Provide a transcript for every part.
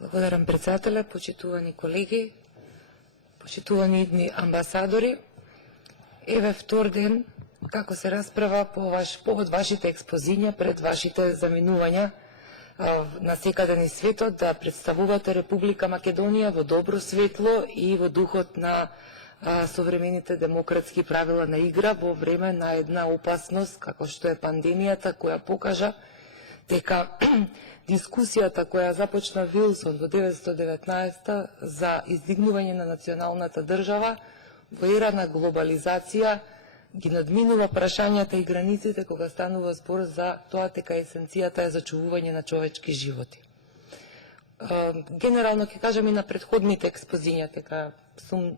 Благодарам председателя, почитувани колеги, почитувани идни амбасадори. Еве втор ден како се расправа повод вашите експозиња пред вашите заминувања на секаде низ светот да представувате Република Македонија во добро светло и во духот на современите демократски правила на игра во време на една опасност како што е пандемијата, која покажа дека дискусијата која започна Вилсон во 1919 за издигнување на националната држава во ера на глобализација ги надминува прашањата и границите кога станува збор за тоа дека есенцијата е зачувување на човечки животи. Генерално ќе кажам и на претходните експозиња дека сум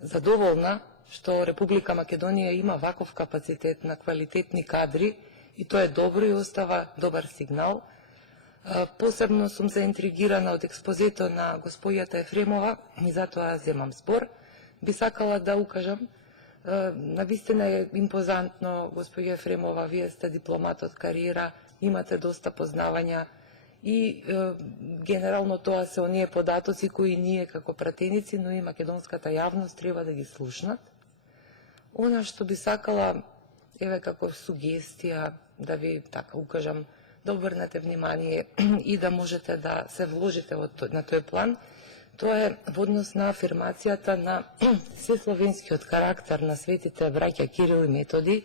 задоволна што Република Македонија има ваков капацитет на квалитетни кадри и тоа е добро и остава добар сигнал. Посебно сум заинтригирана од експозето на госпојата Ефремова и затоа земам збор. Би сакала да укажам, навистина е импозантно, госпоја Ефремова, вие сте дипломат од кариера, имате доста познавања и генерално тоа се оние податоци кои ние како пратеници, но и македонската јавност треба да ги слушнат. Она што би сакала, еве како сугестија, да ви така укажам, да обрнете внимание и да можете да се вложите на тој план, тоа е во однос на афирмацијата на сесловенскиот карактер на светите браќа Кирил и Методи,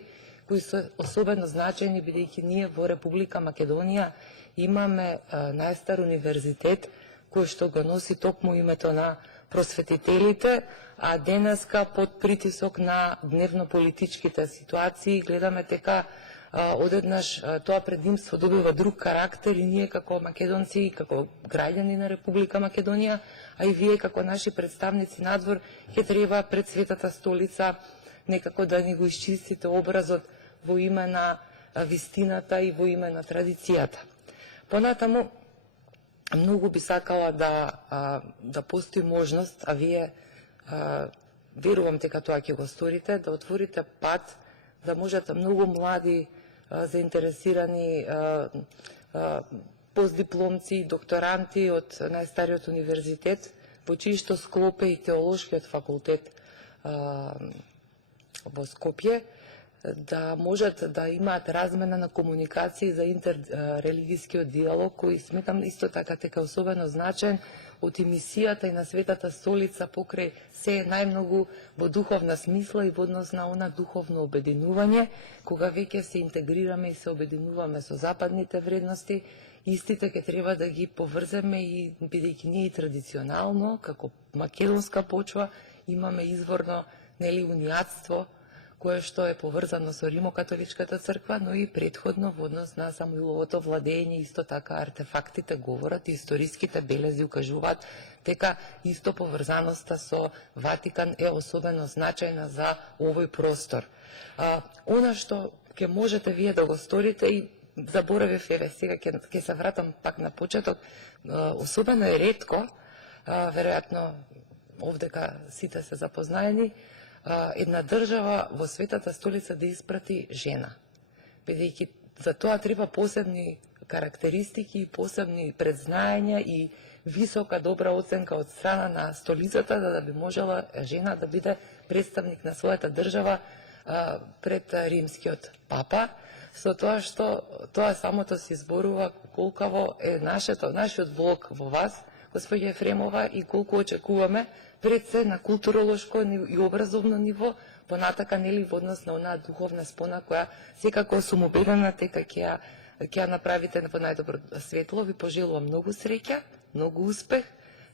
кои се особено значајни бидејќи ние во Република Македонија имаме најстар универзитет кој што го носи токму името на просветителите, а денеска под притисок на дневно-политичките ситуации гледаме дека одеднаш тоа предимство добива друг карактер и ние како македонци и како граѓани на Република Македонија, а и вие како наши представници надвор ќе треба пред Светата столица некако да ни го исчистите образот во име на вистината и во име на традицијата. Понатаму, многу би сакала да постои можност, а вие верувам дека тоа ќе го сторите, да отворите пат да можат многу млади заинтересирани постдипломци, докторанти од најстариот универзитет, во чијшто склоп е и теолошкиот факултет во Скопје, да можат да имаат размена на комуникација за интеррелигискиот диалог, кој сметам исто така дека особено значаен од емисијата и на Светата столица покрај се најмногу во духовна смисла и во однос на она духовно обединување, кога веќе се интегрираме и се обединуваме со западните вредности, истите ќе треба да ги поврземе и бидејќи ние и традиционално, како македонска почва, имаме изворно унијатство, кое што е поврзано со Римокатоличката црква, но и предходно во однос на Самуиловото владење, исто така артефактите говорат и историските белези укажуваат дека исто поврзаноста со Ватикан е особено значајна за овој простор. Она што ќе можете вие да го сторите и заборавив, еве сега ќе се вратам пак на почеток, особено е ретко, веројатно овдека сите се запознаени, една држава во Светата столица да испрати жена. Бидејќи за тоа треба посебни карактеристики, посебни предзнаења и висока добра оценка од страна на столицата да би можела жена да биде представник на својата држава пред римскиот папа, со тоа што тоа самото се изборува колкаво е нашиот влог во вас, госпоѓа Ефремова, и колку очекуваме пред се на културолошко и образовно ниво, понатака во однос на онаа духовна спона која секако сум убедена дека ќе ја направите во најдобро светло. Ви пожелувам многу среќа, многу успех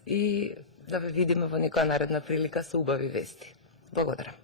и да ве видиме во некоја наредна прилика со убави вести. Благодарам.